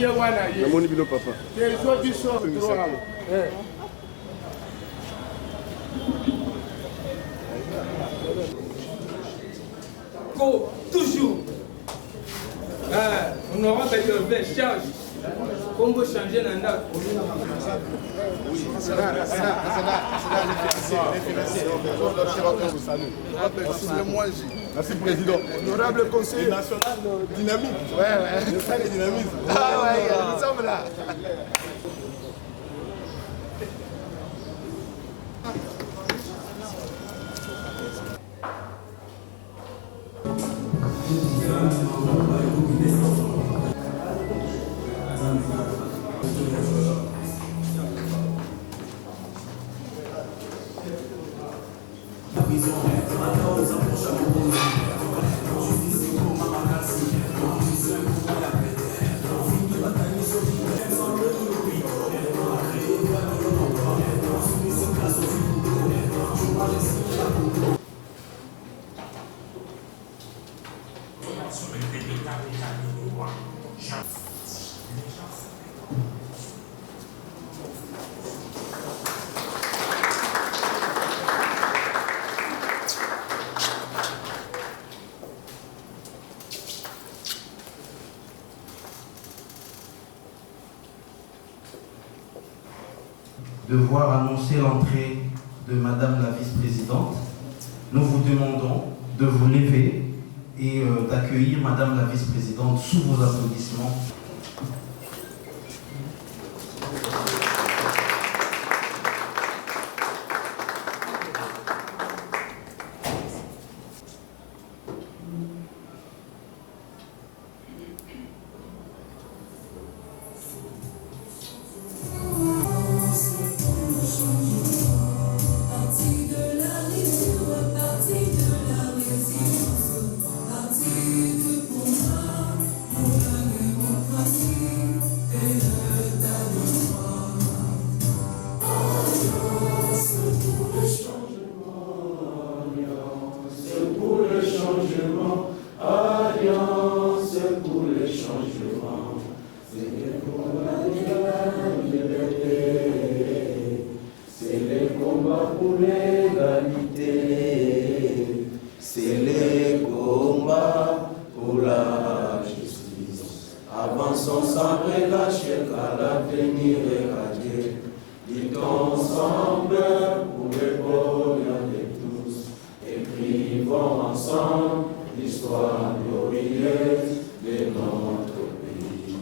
namoni bino papa. Toujours. On aura fait le charge. Combo changer nanda. Merci président. Honorable conseiller national dynamique. Ouais, c'est ça les dynamismes. Ah ouais, nous sommes là. Devoir annoncer l'entrée de Madame la vice-présidente, nous vous demandons de vous lever et d'accueillir Madame la vice-présidente sous vos applaudissements. Avançons sans relâcher car l'avenir est radieux. Luttons ensemble pour le bonheur de tous. Écrivons ensemble l'histoire glorieuse de notre pays.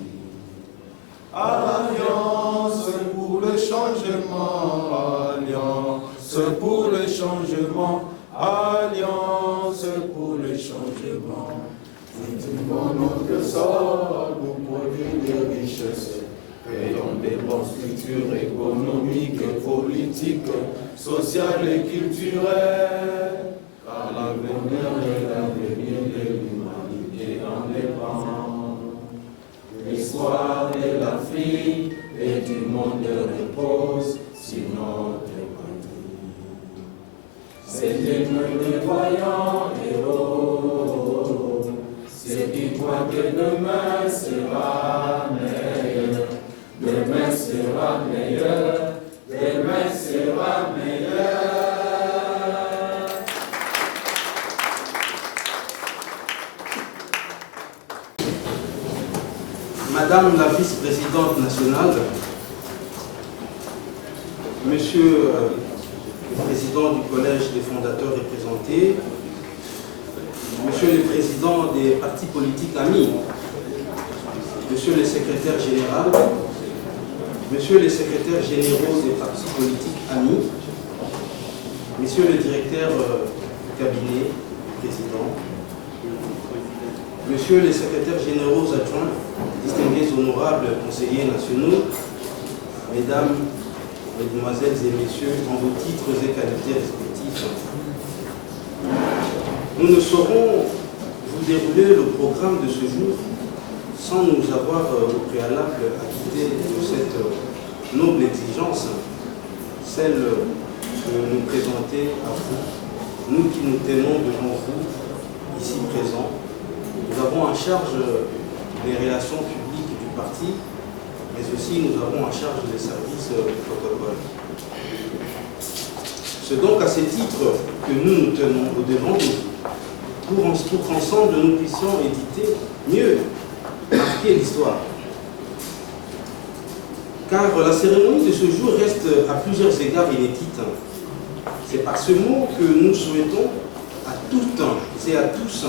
Alliance pour le changement, alliance pour le changement, alliance pour le changement. Cultivons notre sol pour produire des richesses. Créons des bonnes structures économiques, politiques, sociales et culturelles. Car l'avenir est l'avenir de l'humanité en dépend. L'histoire de l'Afrique et du monde repose sur notre patrie. C'est l'hymne des voyants héros. C'est dis-toi que demain sera meilleur, demain sera meilleur, demain sera meilleur. Madame la vice-présidente nationale, Monsieur le président du collège des fondateurs représentés, Monsieur le président des partis politiques amis, Monsieur le secrétaire général, Monsieur les secrétaires généraux des partis politiques amis, Monsieur le directeur du cabinet du président, Monsieur les secrétaires généraux adjoints, distingués honorables conseillers nationaux, Mesdames, Mesdemoiselles et Messieurs, en vos titres et qualités respectifs, nous ne saurons vous dérouler le programme de ce jour sans nous avoir au préalable acquitté de cette noble exigence, celle de nous présenter à vous, nous qui nous tenons devant vous, ici présents. Nous avons en charge les relations publiques du parti, mais aussi nous avons en charge les services protocole. C'est donc à ce titre que nous nous tenons au-devant de vous, pour qu'ensemble nous puissions éditer mieux, marquer l'histoire. Car la cérémonie de ce jour reste à plusieurs égards inédite. C'est par ce mot que nous souhaitons à toutes et à tous,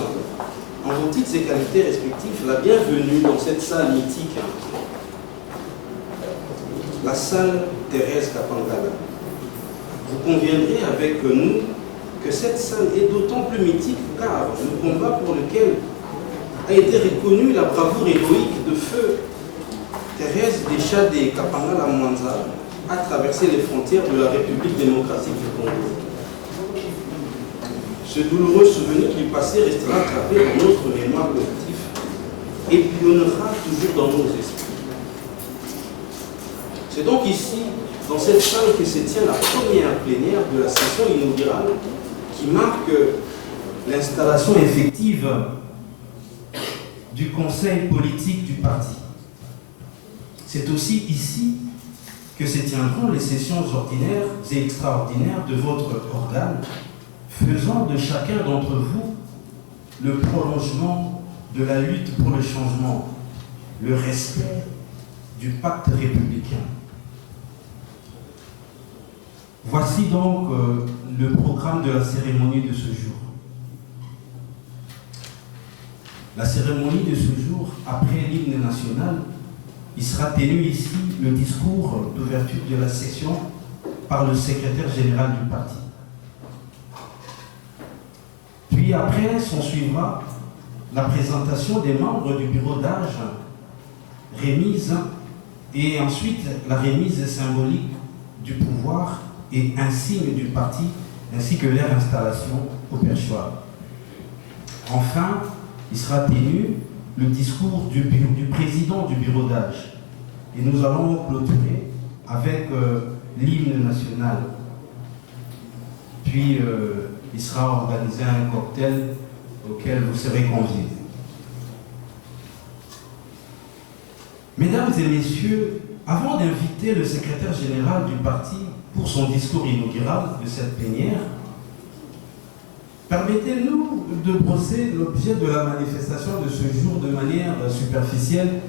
en vos titres et qualités respectives, la bienvenue dans cette salle mythique, la salle Thérèse Kapangala. Vous conviendrez avec nous que cette salle est d'autant plus mythique car le combat pour lequel a été reconnue la bravoure héroïque de feu Thérèse Déchadé Kapangala Mwanza a traversé les frontières de la République démocratique du Congo. Ce douloureux souvenir du passé restera gravé dans notre mémoire collective et bouillonnera toujours dans nos esprits. C'est donc ici, dans cette salle, que se tient la première plénière de la session inaugurale qui marque l'installation effective du conseil politique du parti. C'est aussi ici que se tiendront les sessions ordinaires et extraordinaires de votre organe, faisant de chacun d'entre vous le prolongement de la lutte pour le changement, le respect du pacte républicain. Voici donc le programme de la cérémonie de ce jour. La cérémonie de ce jour, après l'hymne national, il sera tenu ici le discours d'ouverture de la session par le secrétaire général du parti. Puis après, s'en suivra la présentation des membres du bureau d'âge, remise, et ensuite la remise symbolique du pouvoir et insigne du parti, ainsi que leur installation au perchoir. Enfin, il sera tenu le discours du président du bureau d'âge. Et nous allons clôturer avec l'hymne national. Puis, il sera organisé un cocktail auquel vous serez conviés. Mesdames et messieurs, avant d'inviter le secrétaire général du parti pour son discours inaugural de cette plénière, permettez-nous de brosser l'objet de la manifestation de ce jour de manière superficielle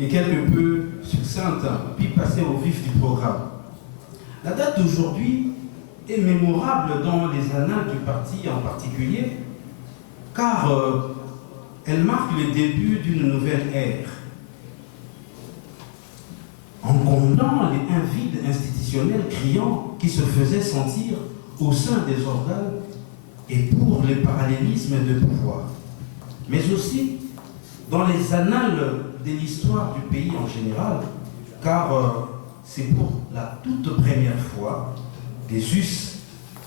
et quelque peu succincte, puis passer au vif du programme. La date d'aujourd'hui est mémorable dans les annales du parti en particulier, car elle marque le début d'une nouvelle ère. En comblant un vide institutionnel criant qui se faisait sentir au sein des organes et pour les parallélismes de pouvoir, mais aussi dans les annales de l'histoire du pays en général, car c'est pour la toute première fois des us,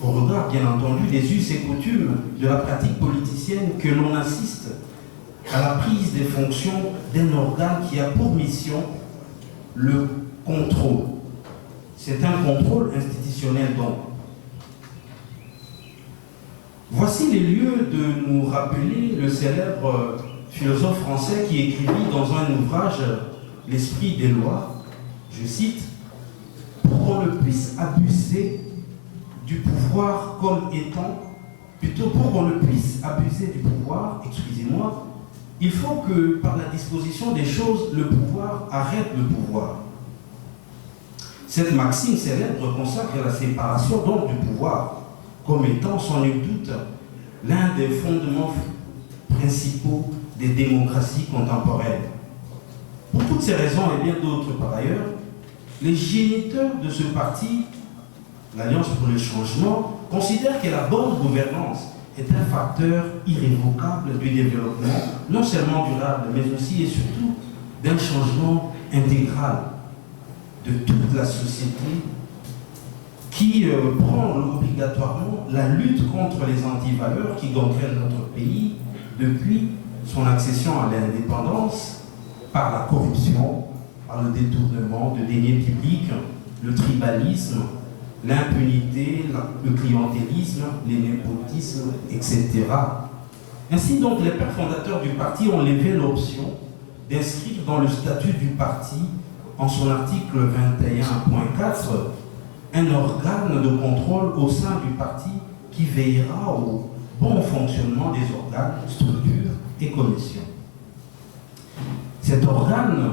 au regard bien entendu des us et coutumes de la pratique politicienne, que l'on assiste à la prise des fonctions d'un organe qui a pour mission le contrôle. C'est un contrôle institutionnel donc. Voici les lieux de nous rappeler le célèbre philosophe français qui écrivit dans un ouvrage « L'esprit des lois », je cite, « pour qu'on ne puisse abuser du pouvoir comme étant, plutôt pour qu'on ne puisse abuser du pouvoir, excusez-moi, il faut que par la disposition des choses, le pouvoir arrête le pouvoir. » Cette maxime célèbre consacre la séparation donc du pouvoir comme étant sans nul doute l'un des fondements principaux des démocraties contemporaines. Pour toutes ces raisons et bien d'autres par ailleurs, les géniteurs de ce parti, l'Alliance pour le changement, considèrent que la bonne gouvernance est un facteur irrévocable du développement, non seulement durable, mais aussi et surtout d'un changement intégral de toute la société qui prend obligatoirement la lutte contre les antivaleurs qui gangrènent notre pays depuis son accession à l'indépendance par la corruption, par le détournement de deniers publics, le tribalisme, l'impunité, le clientélisme, les népotismes, etc. Ainsi donc, les pères fondateurs du parti ont levé l'option d'inscrire dans le statut du parti, en son article 21.4, un organe de contrôle au sein du parti qui veillera au bon fonctionnement des organes, structures et commissions. Cet organe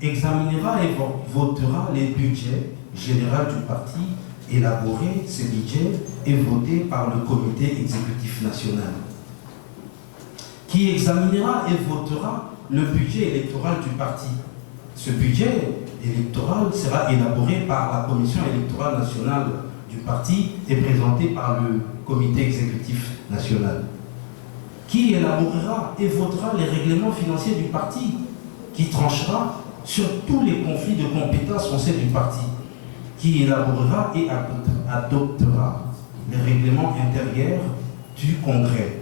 examinera et votera les budgets généraux du parti, élaborer ces budgets et votés par le comité exécutif national, qui examinera et votera le budget électoral du parti. Ce budget électoral sera élaboré par la commission électorale nationale du parti et présenté par le comité exécutif national, qui élaborera et votera les règlements financiers du parti, qui tranchera sur tous les conflits de compétences au sein du parti, qui élaborera et adoptera les règlements intérieurs du Congrès,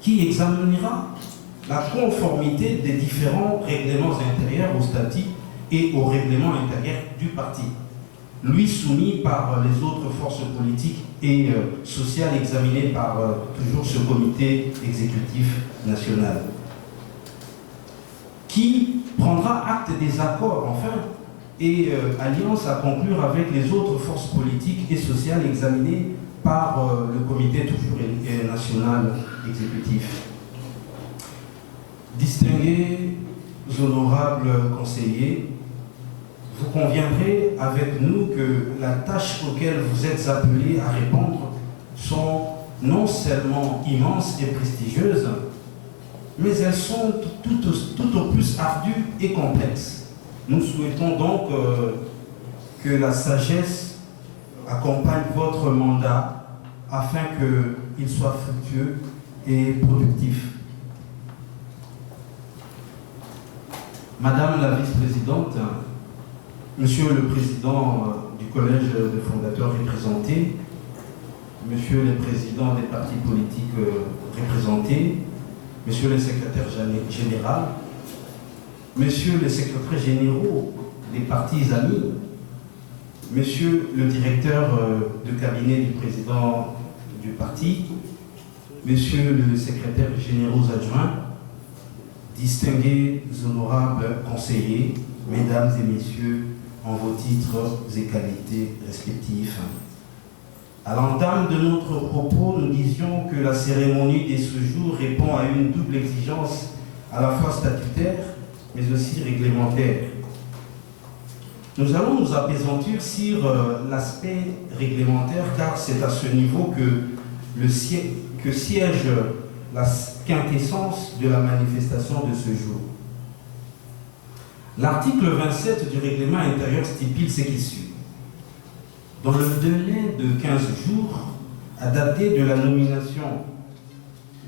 qui examinera la conformité des différents règlements intérieurs au statut et au règlement intérieur du parti, lui soumis par les autres forces politiques et sociales examinées par toujours ce comité exécutif national, qui prendra acte des accords, enfin, et alliances à conclure avec les autres forces politiques et sociales examinées par le comité toujours national exécutif. Distingués honorables conseillers, vous conviendrez avec nous que la tâche auxquelles vous êtes appelés à répondre sont non seulement immenses et prestigieuses, mais elles sont tout au plus ardues et complexes. Nous souhaitons donc que la sagesse accompagne votre mandat afin qu'il soit fructueux et productif. Madame la vice-présidente, Monsieur le président du collège des fondateurs représentés, Monsieur le président des partis politiques représentés, Monsieur le secrétaire général, Monsieur les secrétaires généraux des partis amis, Monsieur le directeur de cabinet du président du parti, Monsieur le secrétaire généraux adjoints, distingués honorables conseillers, Mesdames et Messieurs, en vos titres et qualités respectifs. À l'entame de notre propos, nous disions que la cérémonie de ce jour répond à une double exigence, à la fois statutaire, mais aussi réglementaire. Nous allons nous appesantir sur l'aspect réglementaire, car c'est à ce niveau que siège la quintessence de la manifestation de ce jour. L'article 27 du règlement intérieur stipule ce qui suit. Dans le délai de 15 jours, à dater de la nomination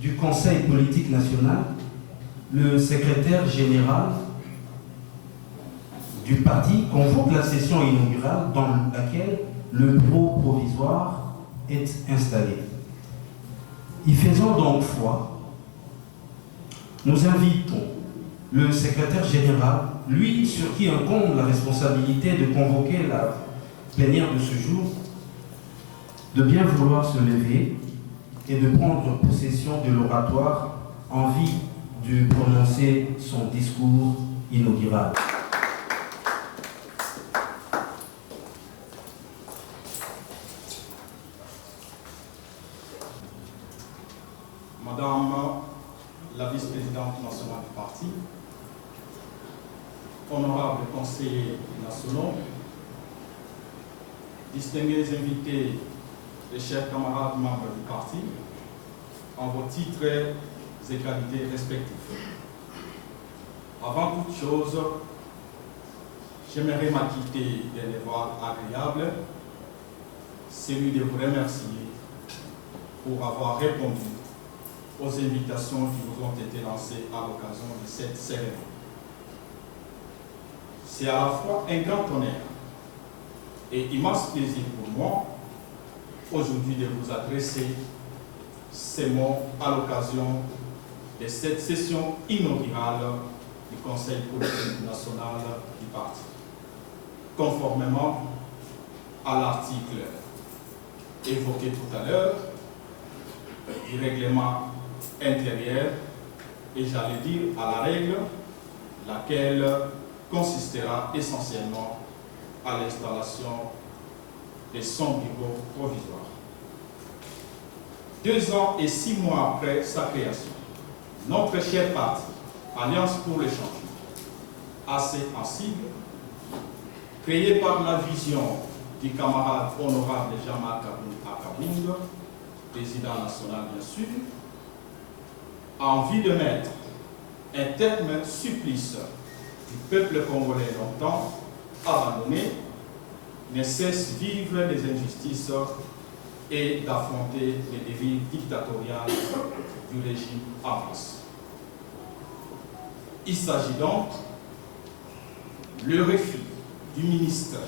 du Conseil politique national, le secrétaire général du parti convoque la session inaugurale dans laquelle le bureau provisoire est installé. Y faisant donc foi, nous invitons le secrétaire général, lui sur qui incombe la responsabilité de convoquer la plénière de ce jour, de bien vouloir se lever et de prendre possession de l'oratoire en vue de prononcer son discours inaugural. Madame la vice-présidente nationale du parti, honorables conseillers nationaux, distingués invités et chers camarades membres du parti, en vos titres et qualités respectifs. Avant toute chose, j'aimerais m'acquitter d'un devoir agréable, celui de vous remercier pour avoir répondu aux invitations qui vous ont été lancées à l'occasion de cette cérémonie. C'est à la fois un grand honneur et immense plaisir pour moi aujourd'hui de vous adresser ces mots à l'occasion de cette session inaugurale du Conseil politique national du parti, conformément à l'article évoqué tout à l'heure du règlement intérieur et j'allais dire à la règle, laquelle consistera essentiellement à l'installation de son bureau provisoire. 2 ans et 6 mois après sa création, notre cher parti, Alliance pour le changement, assez sensible, créé par la vision du camarade honorable Jean-Marc Akabound, président national bien sûr, a envie de mettre un terme supplice du peuple congolais longtemps abandonné, ne cesse vivre les injustices et d'affronter les dérives dictatoriales du régime en place. Il s'agit donc le refus du ministre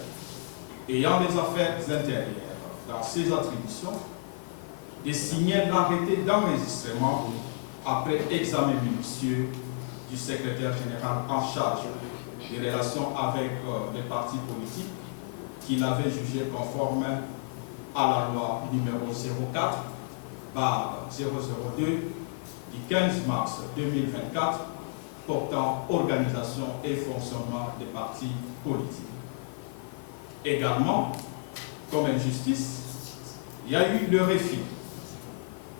ayant les affaires intérieures dans ses attributions de signer l'arrêté d'enregistrement après examen minutieux du secrétaire général en charge des relations avec les partis politiques qu'il avait jugé conforme à la loi numéro 04/002 du 15 mars 2024 portant organisation et fonctionnement des partis politiques. Également, comme injustice, il y a eu le refus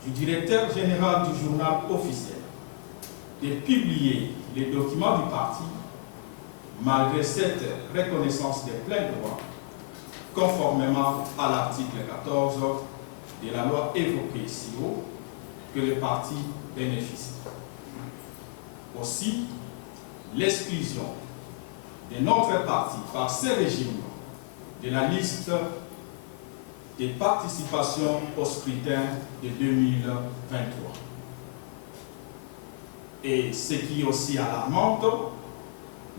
du directeur général du journal officiel de publier les documents du parti malgré cette reconnaissance des pleins droits conformément à l'article 14 de la loi évoquée ici haut que le parti bénéficie. Aussi, l'exclusion de notre parti par ce régime de la liste des participations au scrutin de 2023. Et ce qui est aussi alarmant,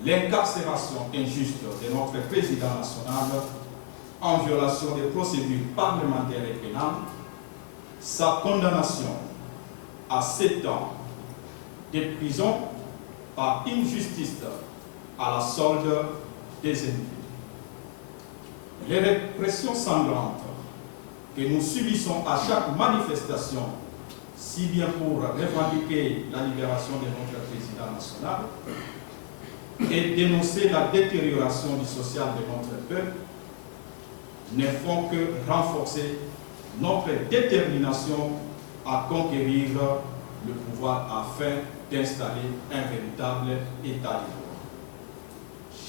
l'incarcération injuste de notre président national en violation des procédures parlementaires et pénales, sa condamnation à 7 ans de prison par une justice à la solde des ennemis. Les répressions sanglantes que nous subissons à chaque manifestation, si bien pour revendiquer la libération de notre président national et dénoncer la détérioration du social de notre peuple, ne font que renforcer notre détermination à conquérir le pouvoir afin d'installer un véritable État de droit.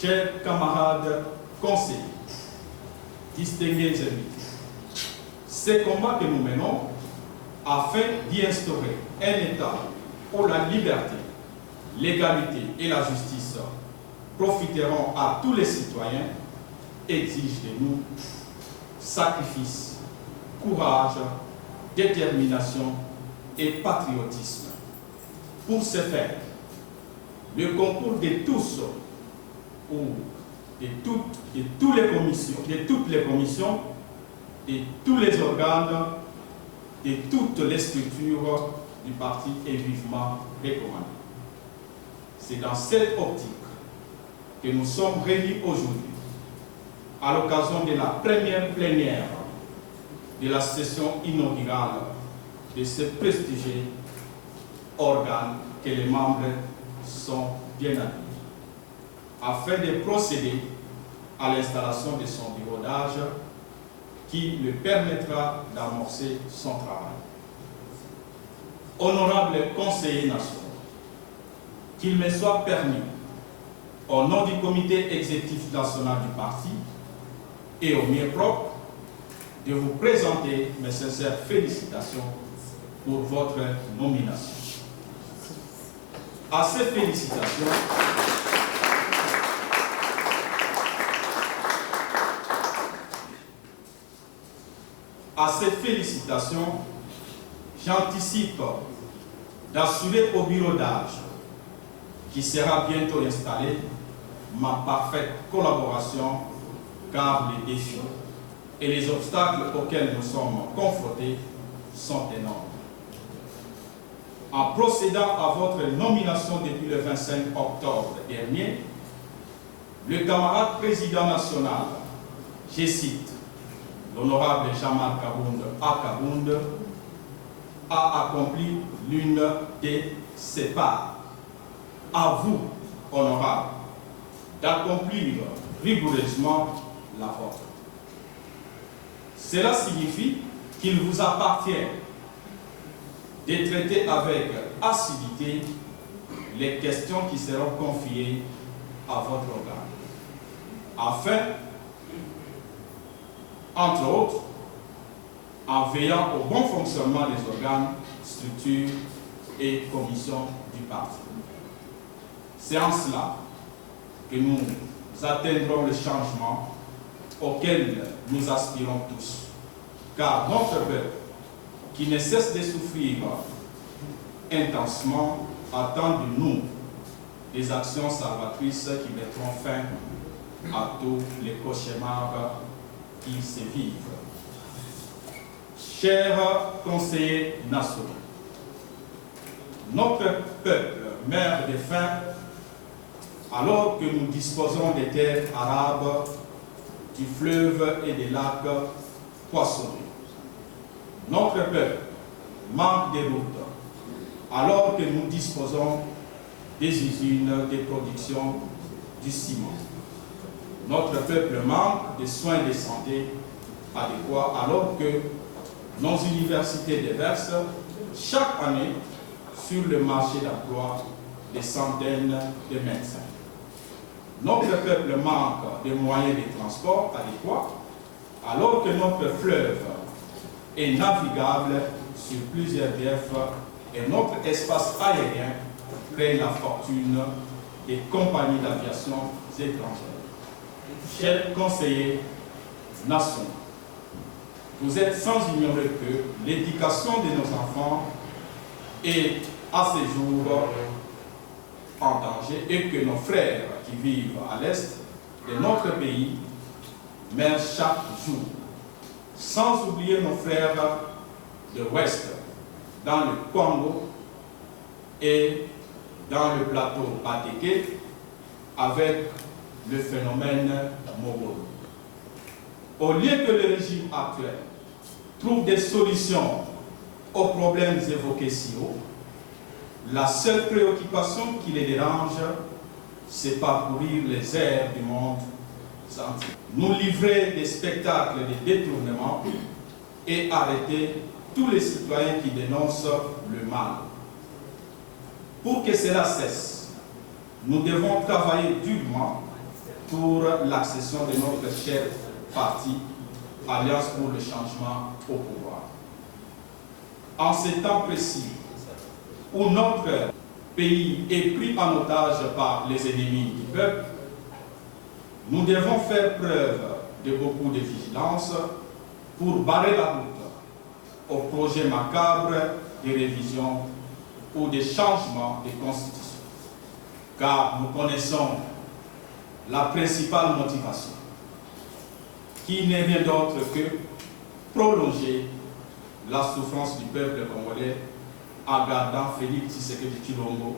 Chers camarades conseillers, distingués invités, ce combat que nous menons afin d'y instaurer un État où la liberté, l'égalité et la justice profiteront à tous les citoyens exige de nous sacrifice, courage, détermination et patriotisme. Pour ce faire, le concours de tous ou de toutes les commissions, de tous les organes, de toutes les structures du parti est vivement recommandé. C'est dans cette optique que nous sommes réunis aujourd'hui à l'occasion de la première plénière de la session inaugurale de ce prestigieux organe que les membres sont bien habillés, afin de procéder à l'installation de son bureau d'âge qui lui permettra d'amorcer son travail. Honorables conseillers nationaux, qu'il me soit permis, au nom du comité exécutif national du parti et au mien propre, de vous présenter mes sincères félicitations pour votre nomination. À ces félicitations, j'anticipe d'assurer au bureau d'âge qui sera bientôt installé ma parfaite collaboration, car les défis et les obstacles auxquels nous sommes confrontés sont énormes. En procédant à votre nomination depuis le 25 octobre dernier, le camarade président national, je cite, l'honorable Jean-Marc Akabound, a accompli l'une de ses parts. À vous, honorables, d'accomplir rigoureusement la vôtre. Cela signifie qu'il vous appartient de traiter avec assiduité les questions qui seront confiées à votre organe, afin, entre autres, en veillant au bon fonctionnement des organes, structures et commissions du parti. C'est en cela que nous atteindrons le changement auquel nous aspirons tous, car notre peuple, qui ne cesse de souffrir intensement, attend de nous des actions salvatrices qui mettront fin à tous les cauchemars qui se vivent. Chers conseillers nationaux, notre peuple meurt de faim alors que nous disposons des terres arabes, du fleuve et des lacs poissonneux. Notre peuple manque de routes alors que nous disposons des usines de production du ciment. Notre peuple manque de soins de santé adéquats alors que nos universités déversent chaque année sur le marché d'emploi des centaines de médecins. Notre peuple manque de moyens de transport adéquats alors que notre fleuve est navigable sur plusieurs griefs et notre espace aérien paie la fortune des compagnies d'aviation étrangères. Chers conseillers nationaux, vous êtes sans ignorer que l'éducation de nos enfants est à ce jour en danger et que nos frères qui vivent à l'est de notre pays meurent chaque jour. Sans oublier nos frères de l'ouest, dans le Congo et dans le plateau Bateke, avec le phénomène Mogol. Au lieu que le régime actuel trouve des solutions aux problèmes évoqués si haut, la seule préoccupation qui les dérange, c'est parcourir les airs du monde entier, nous livrer des spectacles de détournement et arrêter tous les citoyens qui dénoncent le mal. Pour que cela cesse, nous devons travailler durement pour l'accession de notre cher parti, Alliance pour le changement au pouvoir. En ces temps précis, où notre pays est pris en otage par les ennemis du peuple, nous devons faire preuve de beaucoup de vigilance pour barrer la route aux projets macabres de révision ou de changement de constitution. Car nous connaissons la principale motivation, qui n'est rien d'autre que prolonger la souffrance du peuple congolais en gardant Félix Tshisekedi Tshilombo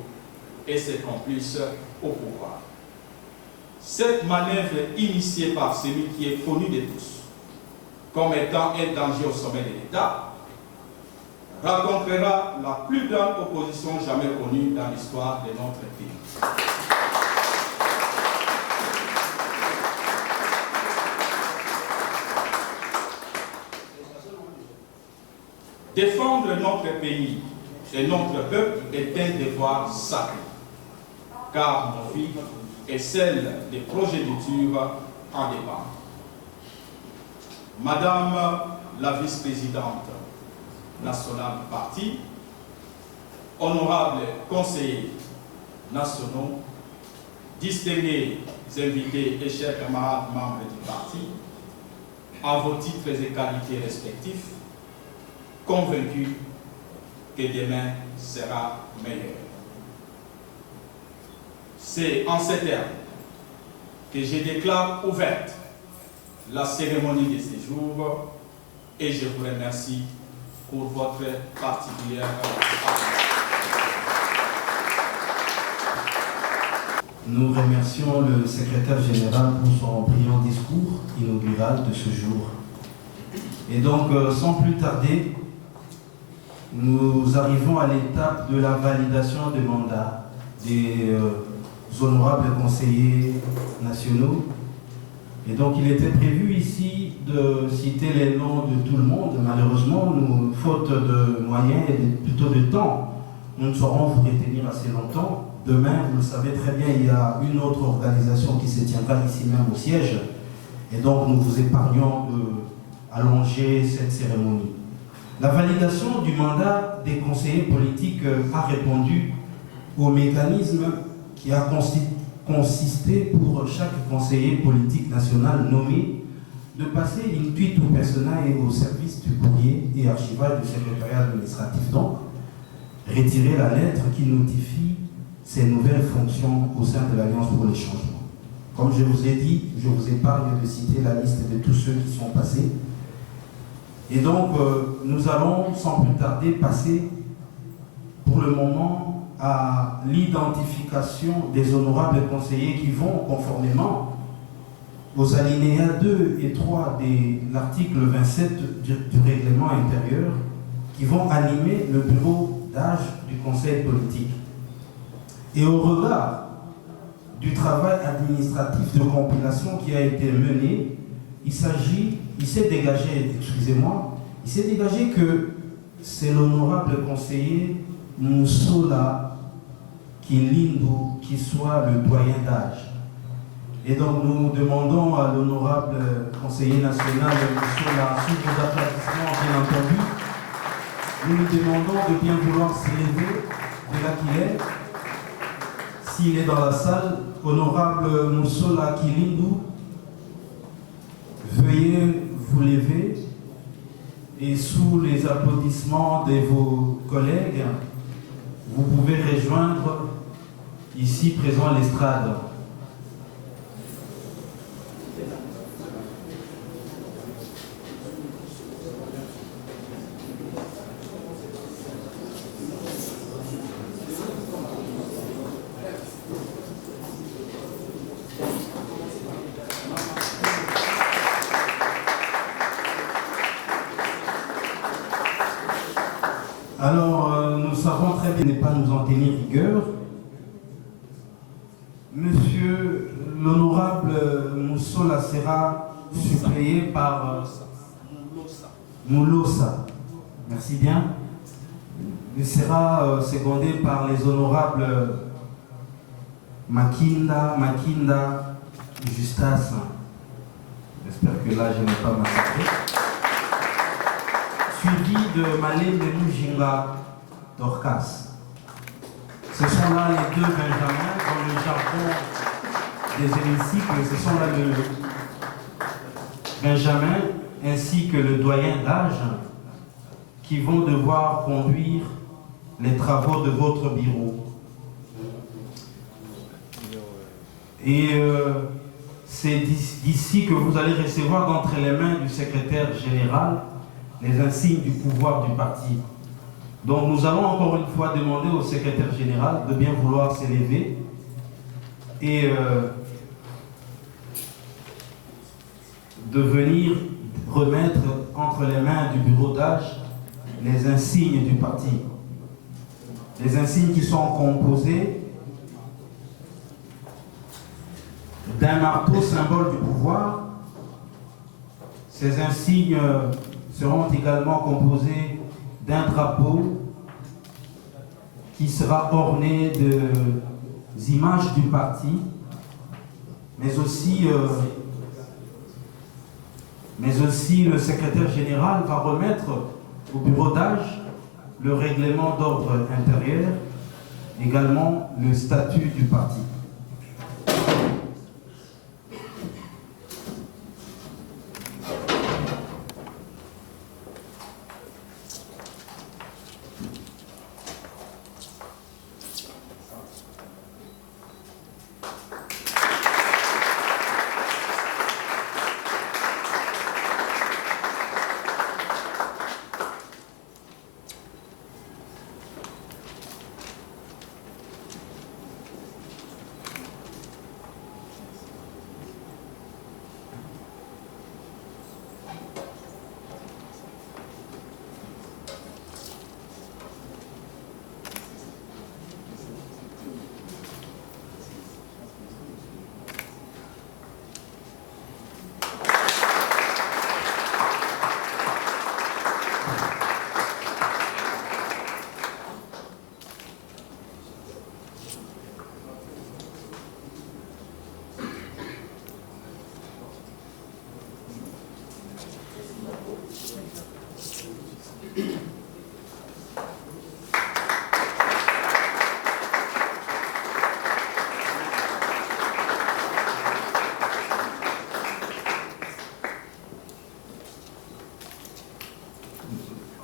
et ses complices au pouvoir. Cette manœuvre initiée par celui qui est connu de tous comme étant un danger au sommet de l'État rencontrera la plus grande opposition jamais connue dans l'histoire de notre pays. Défendre notre pays et notre peuple est un devoir sacré, car nos vies et celles des progénitures en dépendent. Madame la vice-présidente nationale du parti, honorables conseillers nationaux, distingués invités et chers camarades membres du parti, en vos titres et qualités respectifs, convaincus que demain sera meilleur. C'est en ces termes que je déclare ouverte la cérémonie de ce jour et je vous remercie pour votre particulière attention. Nous remercions le secrétaire général pour son brillant discours inaugural de ce jour. Et donc, sans plus tarder, nous arrivons à l'étape de la validation des mandats des honorables conseillers nationaux. Et donc il était prévu ici de citer les noms de tout le monde. Malheureusement, nous, faute de moyens et plutôt de temps, nous ne saurons vous retenir assez longtemps. Demain, vous le savez très bien, il y a une autre organisation qui se tiendra ici même au siège. Et donc nous vous épargnons d'allonger cette cérémonie. La validation du mandat des conseillers politiques a répondu au mécanisme qui a consisté pour chaque conseiller politique national nommé de passer in-tuitu personae au service du courrier et archivage du secrétariat administratif. Donc, retirer la lettre qui notifie ses nouvelles fonctions au sein de l'Alliance pour les changements. Comme je vous ai dit, je vous épargne de citer la liste de tous ceux qui sont passés. Et donc, nous allons sans plus tarder passer pour le moment à l'identification des honorables conseillers qui vont, conformément aux alinéas 2 et 3 de l'article 27 du règlement intérieur, qui vont animer le bureau d'âge du conseil politique. Et au regard du travail administratif de compilation qui a été mené, il s'est dégagé que c'est l'honorable conseiller Moussola Kilindu qui soit le doyen d'âge. Et donc nous demandons à l'honorable conseiller national Moussola, sous vos applaudissements bien entendu, nous lui demandons de bien vouloir s'élever de là qu'il est. S'il est dans la salle, honorable Moussola Kilindu, veuillez vous lever et sous les applaudissements de vos collègues, vous pouvez rejoindre ici présent l'estrade. Alors, nous savons très bien ne pas nous en tenir rigueur. Monsieur l'honorable Moussola sera suppléé par Moulosa. Merci bien. Il sera secondé par les honorables Makinda, Justas. J'espère que là, je n'ai pas massacré. Suivi de Malène de Mujinga Dorcas. Ce sont là les deux Benjamins dans le jargon des hémicycles. Ce sont là le Benjamin ainsi que le doyen d'âge qui vont devoir conduire les travaux de votre bureau. Et c'est d'ici que vous allez recevoir d'entre les mains du secrétaire général les insignes du pouvoir du parti. Donc nous allons encore une fois demander au secrétaire général de bien vouloir s'élever et de venir remettre entre les mains du bureau d'âge les insignes du parti. Les insignes qui sont composés d'un marteau symbole du pouvoir. Ces insignes seront également composés d'un drapeau qui sera orné de images du parti, mais aussi le secrétaire général va remettre au bureau d'âge le règlement d'ordre intérieur, également le statut du parti.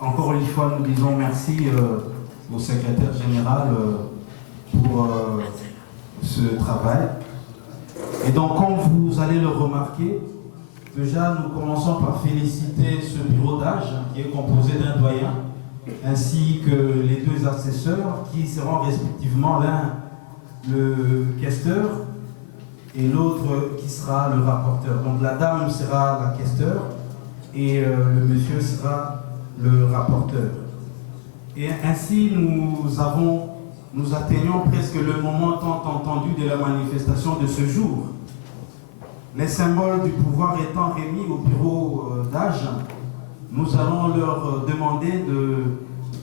encore une fois, nous disons merci au secrétaire général pour ce travail. Et donc, comme vous allez le remarquer, déjà, nous commençons par féliciter ce bureau d'âge qui est composé d'un doyen, ainsi que les deux assesseurs qui seront respectivement l'un le questeur et l'autre qui sera le rapporteur. Donc la dame sera la questeur et le monsieur sera le rapporteur. Et ainsi nous atteignons presque le moment tant entendu de la manifestation de ce jour. Les symboles du pouvoir étant remis au bureau d'âge, nous allons leur demander de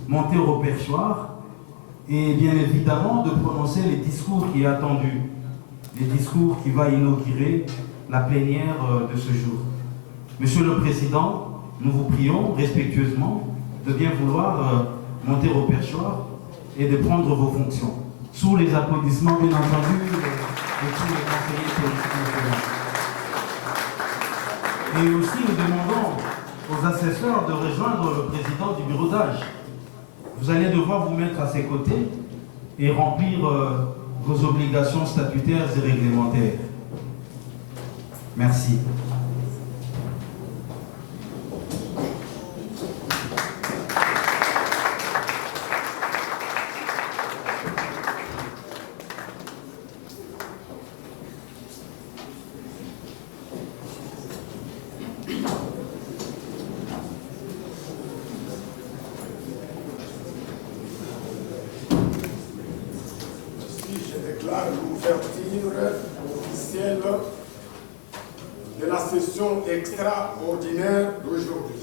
monter au perchoir et bien évidemment de prononcer les discours qui est attendu, les discours qui va inaugurer la plénière de ce jour. Monsieur le Président, nous vous prions respectueusement de bien vouloir monter au perchoir et de prendre vos fonctions, sous les applaudissements bien entendu de tous les conseillers politiques. Et aussi nous demandons aux assesseurs de rejoindre le président du bureau d'âge. Vous allez devoir vous mettre à ses côtés et remplir vos obligations statutaires et réglementaires. Merci. L'ouverture officielle de la session extraordinaire d'aujourd'hui.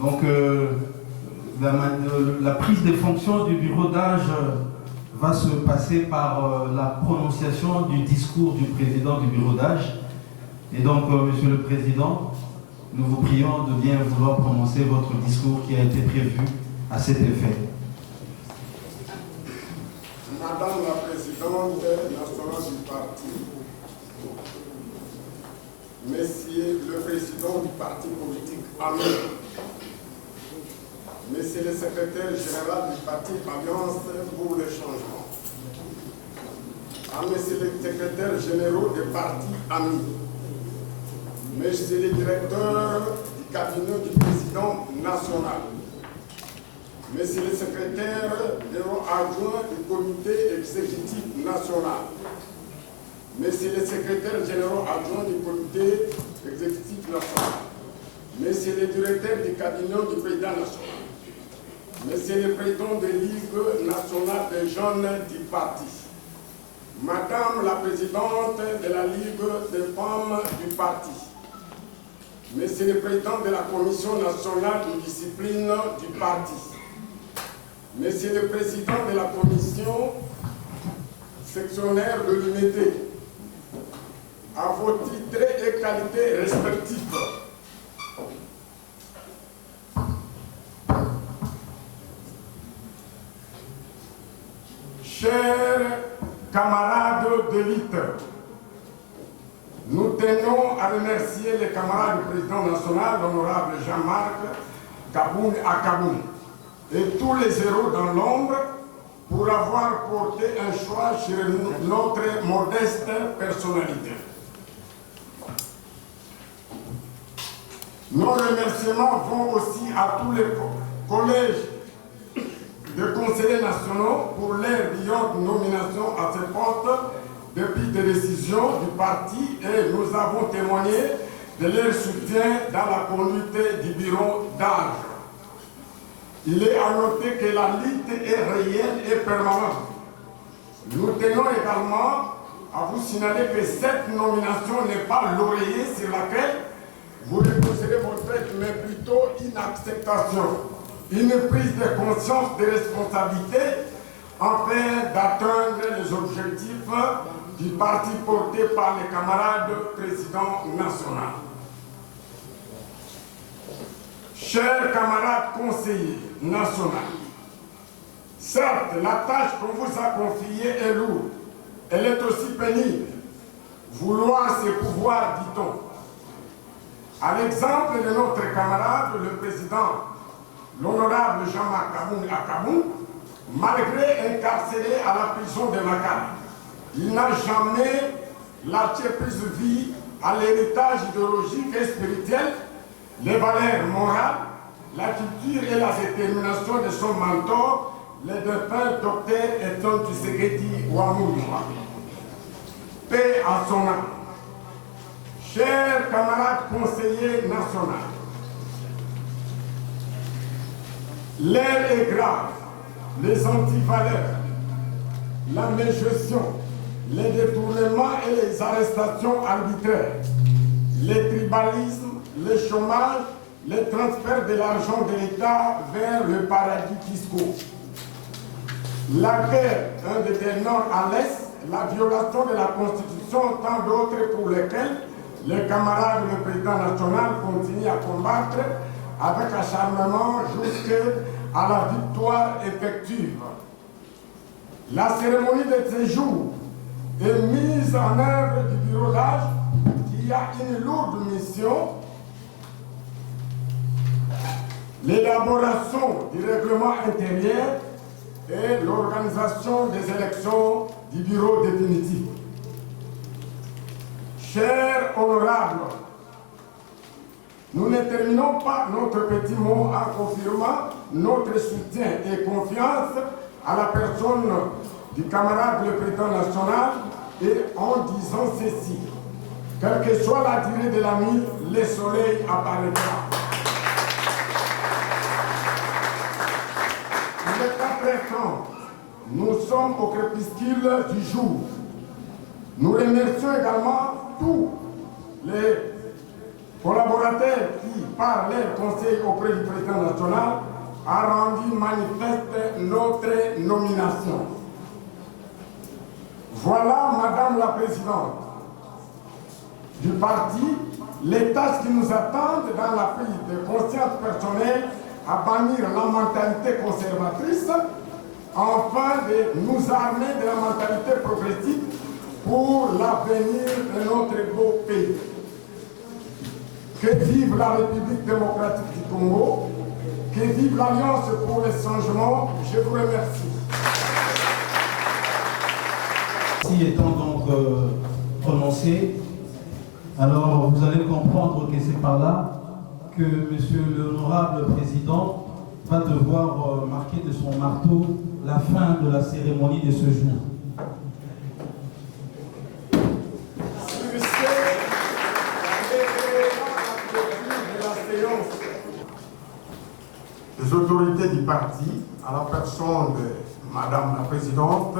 Donc, la prise de fonction du bureau d'âge va se passer par la prononciation du discours du président du bureau d'âge. Et donc, Monsieur le Président, nous vous prions de bien vouloir prononcer votre discours qui a été prévu à cet effet. Madame la Présidente nationale du parti, Messieurs le Président du parti politique AMI, Monsieur le Secrétaire général du parti Alliance pour le changement, à Monsieur le Secrétaire général des partis amis, Monsieur le Directeur du cabinet du Président national, Monsieur le Secrétaire adjoint du Comité exécutif national, Monsieur le Secrétaire général adjoint du Comité exécutif national, Monsieur le Directeur du cabinet du Président national, Monsieur le Président de la Ligue nationale des jeunes du parti, Madame la Présidente de la Ligue des femmes du parti, Monsieur le Président de la Commission nationale de discipline du parti, Monsieur le Président de la Commission sectionnaire de l'unité, à vos titres et qualités respectifs. Chers camarades d'élite, nous tenons à remercier les camarades du président national, l'honorable Jean-Marc Kaboun Akaboun, et tous les héros dans l'ombre pour avoir porté un choix sur notre modeste personnalité. Nos remerciements vont aussi à tous les collèges de conseillers nationaux pour leur brillante nomination à ces postes depuis des décisions du parti, et nous avons témoigné de leur soutien dans la conduite du bureau d'âge. Il est à noter que la lutte est réelle et permanente. Nous tenons également à vous signaler que cette nomination n'est pas l'oreiller sur laquelle vous reposerez votre tête, mais plutôt une acceptation, une prise de conscience des responsabilités afin d'atteindre les objectifs du parti porté par les camarades présidents nationaux. Chers camarades conseillers nationaux, certes, la tâche qu'on vous a confiée est lourde, elle est aussi pénible. Vouloir ses pouvoirs, dit-on. À l'exemple de notre camarade, le président, l'honorable Jean-Marc Kaboun Akaboun, malgré incarcéré à la prison de Makala, il n'a jamais lâché prise vie à l'héritage idéologique et spirituel, les valeurs morales, la culture et la détermination de son mentor, le défunt docteur Etienne Tshisekedi Ouamoundoua. Paix à son âme. Chers camarades conseillers nationaux, l'air est grave, les antivaleurs, la mégestion, les détournements et les arrestations arbitraires, les tribalismes, le chômage, les transferts de l'argent de l'État vers le paradis fiscaux. La guerre, un des nord à l'est, la violation de la Constitution, tant d'autres pour lesquels les camarades du président national continuent à combattre avec acharnement jusqu'à la victoire effective. La cérémonie de ces jours est mise en œuvre du bureau d'âge qui a une lourde mission, l'élaboration du règlement intérieur et l'organisation des élections du bureau définitif. Chers honorables, nous ne terminons pas notre petit mot en confirmant notre soutien et confiance à la personne du camarade le président national et en disant ceci: quelle que soit la durée de la nuit, le soleil apparaîtra. Il est à présent, nous sommes au crépuscule du jour. Nous remercions également tous les collaborateurs qui, par leur conseil auprès du président national, a rendu manifeste notre nomination. Voilà, Madame la Présidente du parti, les tâches qui nous attendent dans la prise de conscience personnelle à bannir la mentalité conservatrice, afin de nous armer de la mentalité progressive pour l'avenir de notre beau pays. Que vive la République démocratique du Congo, que vive l'Alliance pour le changement. Je vous remercie. Merci étant donc prononcé, alors vous allez comprendre que c'est par là que monsieur l'honorable président va devoir marquer de son marteau la fin de la cérémonie de ce jour. Les autorités du parti, à la personne de Madame la Présidente,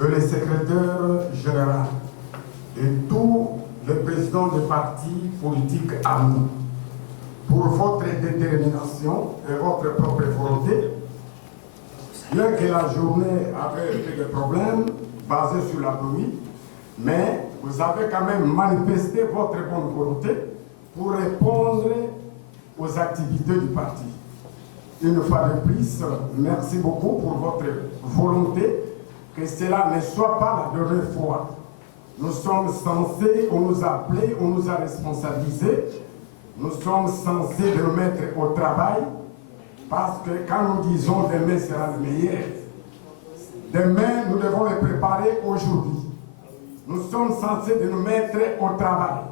de les secrétaires généraux, et tous les présidents des partis politiques amis, pour votre détermination et votre propre volonté, bien que la journée avait eu des problèmes basés sur la pluie, mais vous avez quand même manifesté votre bonne volonté pour répondre aux activités du parti. Une fois de plus, merci beaucoup pour votre volonté, que cela ne soit pas la dernière fois. Nous sommes censés, on nous a appelés, on nous a responsabilisés, nous sommes censés de nous mettre au travail, parce que quand nous disons demain sera le meilleur, demain nous devons le préparer aujourd'hui. Nous sommes censés de nous mettre au travail.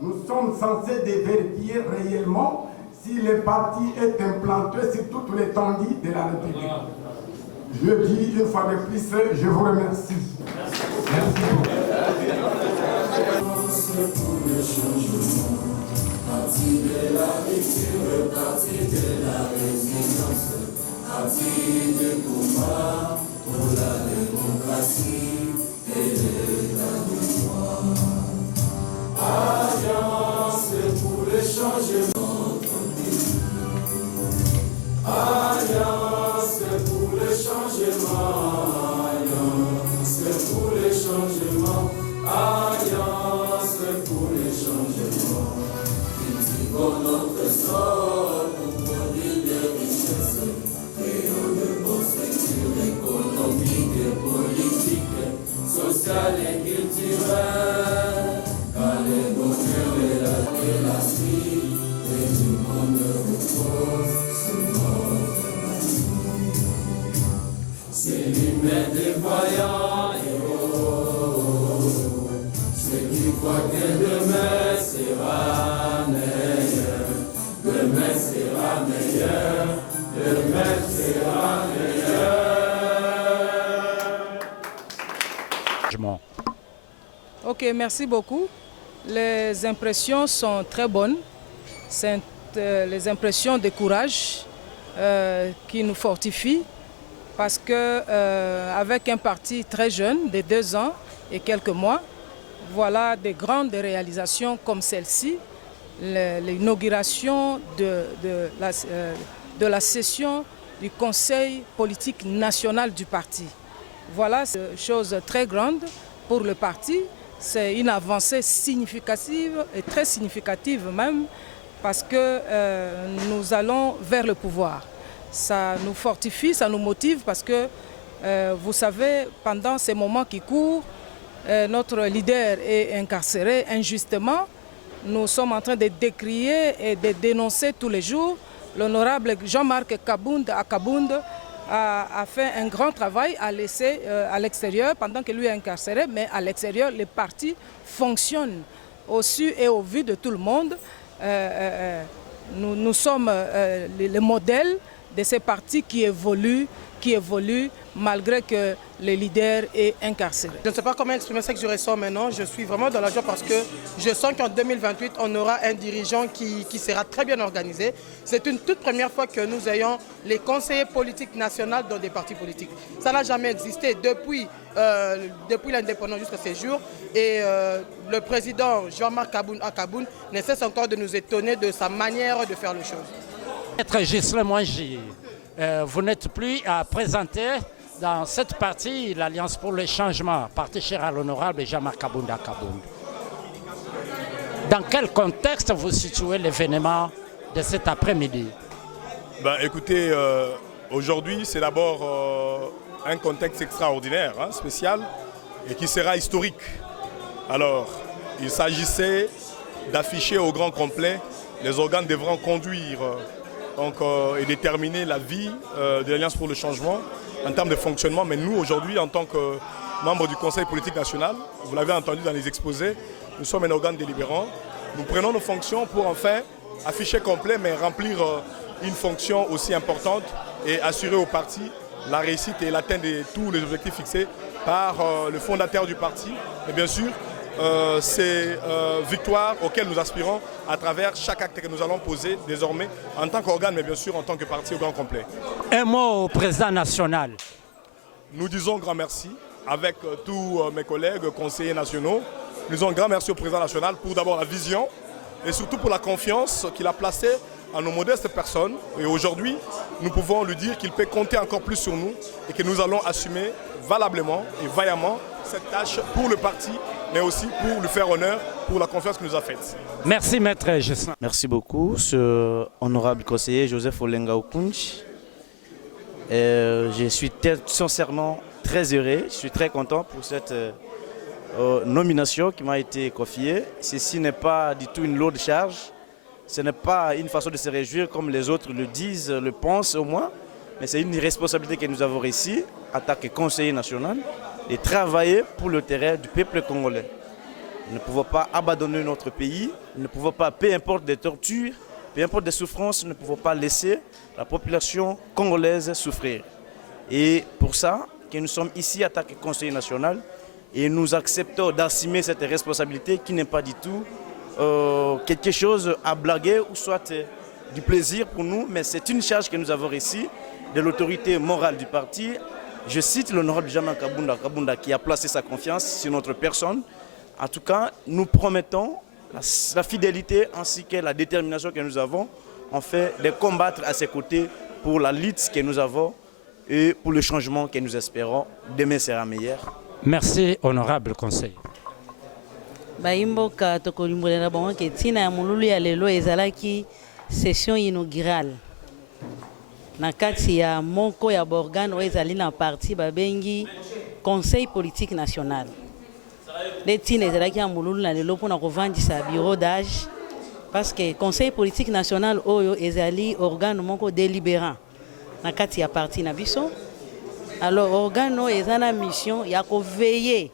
Nous sommes censés de vérifier réellement si le parti est implanté sur toute l'étendue de la République. Je dis une fois de plus, je vous remercie. Merci beaucoup. Pour le changement, parti de la rupture, parti de la résilience, parti du combat pour la démocratie et l'état du droit. Alliance pour le changement, alliance pour le changement, alliance pour le changement, alliance pour le changement. Cultivons notre sort pour produire des richesses, créons de bonnes structures économiques, politiques, sociales et culturelles. Car le bonheur et la suite et du monde repose sur notre famille. C'est l'humain des voyants héros, ceux qui croient que demain sera meilleur, demain sera meilleur, demain sera meilleur. Ok, merci beaucoup. Les impressions sont très bonnes. C'est les impressions de courage qui nous fortifient parce que avec un parti très jeune, de 2 ans et quelques mois, voilà des grandes réalisations comme celle-ci, l'inauguration de la session du Conseil politique national du parti. Voilà, c'est une chose très grande pour le parti. C'est une avancée significative et très significative même parce que nous allons vers le pouvoir. Ça nous fortifie, ça nous motive parce que vous savez, pendant ces moments qui courent, notre leader est incarcéré injustement. Nous sommes en train de décrier et de dénoncer tous les jours. L'honorable Jean-Marc Kabound a fait un grand travail à laisser à l'extérieur pendant que lui est incarcéré, mais à l'extérieur, les partis fonctionnent au su et au vu de tout le monde. Nous sommes les modèles de ces partis qui évoluent malgré que le leader est incarcéré. Je ne sais pas comment exprimer ce que je ressens maintenant. Je suis vraiment dans la joie parce que je sens qu'en 2028, on aura un dirigeant qui sera très bien organisé. C'est une toute première fois que nous ayons les conseillers politiques nationaux dans des partis politiques. Ça n'a jamais existé depuis l'indépendance jusqu'à ces jours. Et le président Jean-Marc Kabound ne cesse encore de nous étonner de sa manière de faire les choses. Maître Ghislain Mwangi, vous n'êtes plus à présenter dans cette partie l'Alliance pour le changement, parti cher à l'honorable Jean-Marc Kabound. Dans quel contexte vous situez l'événement de cet après-midi? Écoutez, aujourd'hui c'est d'abord un contexte extraordinaire, spécial, et qui sera historique. Alors, il s'agissait d'afficher au grand complet les organes devront conduire et déterminer la vie de l'Alliance pour le changement en termes de fonctionnement. Mais nous, aujourd'hui, en tant que membres du Conseil politique national, vous l'avez entendu dans les exposés, nous sommes un organe délibérant. Nous prenons nos fonctions pour enfin afficher complet, mais remplir une fonction aussi importante et assurer au parti la réussite et l'atteinte de tous les objectifs fixés par le fondateur du parti. Et bien sûr, ces victoires auxquelles nous aspirons à travers chaque acte que nous allons poser désormais en tant qu'organe, mais bien sûr en tant que parti au grand complet. Un mot au président national. Nous disons grand merci avec tous mes collègues conseillers nationaux. Nous disons grand merci au président national pour d'abord la vision et surtout pour la confiance qu'il a placée en nos modestes personnes. Et aujourd'hui, nous pouvons lui dire qu'il peut compter encore plus sur nous et que nous allons assumer valablement et vaillamment cette tâche pour le parti mais aussi pour lui faire honneur pour la confiance qu'il nous a faite. Merci Maître Ghislain. Merci beaucoup, ce honorable conseiller Joseph Olenga Okunch. Je suis sincèrement très heureux, je suis très content pour cette nomination qui m'a été confiée. Ceci n'est pas du tout une lourde charge, ce n'est pas une façon de se réjouir comme les autres le disent, le pensent au moins, mais c'est une responsabilité que nous avons ici, en tant que conseiller national, de travailler pour le terrain du peuple congolais. Nous ne pouvons pas abandonner notre pays, nous ne pouvons pas, peu importe des tortures, peu importe des souffrances, nous ne pouvons pas laisser la population congolaise souffrir. Et pour ça, que nous sommes ici en tant que conseiller national et nous acceptons d'assumer cette responsabilité qui n'est pas du tout quelque chose à blaguer ou soit du plaisir pour nous, mais c'est une charge que nous avons ici de l'autorité morale du parti. Je cite l'honorable Jean-Marc Kabunda qui a placé sa confiance sur notre personne. En tout cas, nous promettons la fidélité ainsi que la détermination que nous avons en fait de combattre à ses côtés pour la lutte que nous avons et pour le changement que nous espérons. Demain sera meilleur. Merci, honorable conseil. Baimboka tokolimbolela bango ke tina ya mululu ya lelo ezalaki session inaugurale na kati ya moko ya borgane oyo ezali na parti babengi conseil politique national nde tina ezalaki ya mululu na lelo mpona kovandisa bureau d'âge parce que conseil politique national oyo ezali organe moko délibérant na kati ya parti na biso. Alors organe oyo eza na mission ya koveiller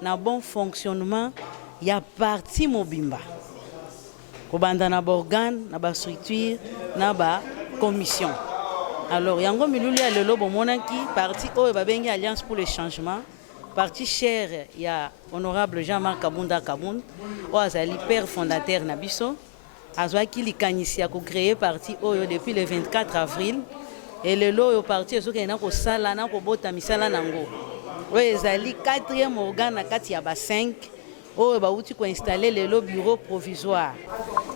na bon fonctionnement ya parti mobimba kobanda na borgane na ba structure na ba commission. Alors yango milulu ya lelo bomonaki parti oyo babengi Alliance pour le changement, parti cher ya honorable Jean-Marc Kabunda oyo azali père fondateur na biso azwaki likanisi ya kocréer parti oyo depuis le 24 avril et lelo oyo parti ezokende na kosala na kobota misala nango oyo ezali 4e organe na kati ya ba 5 oyo bauti koinstalle lelo bureau provisoire.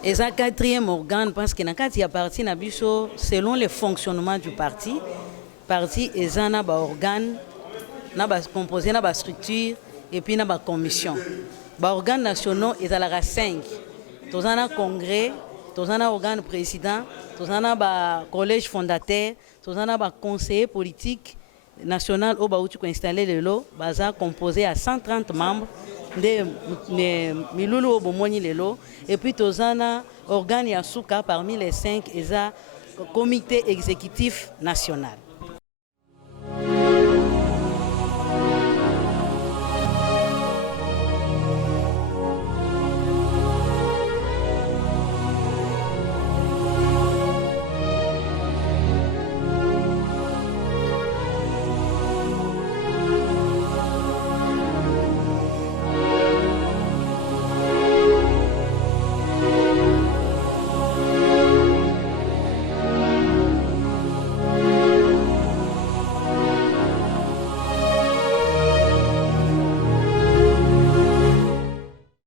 Eza 4e organe parce que na kati ya parti na biso selon le fonctionnement du parti eza na ba organe na ba composé na ba structure et puis na ba commission. Ba organes nationaux ezalaka 5. Tozana congrès, tozana organe président, tozana ba collège fondateur, tozana ba conseiller politique national au bauti ko installer lelo baza composé à 130 membres de milulu au bomoni lelo et puis tozana organe ya suka parmi les 5 eza comité exécutif national.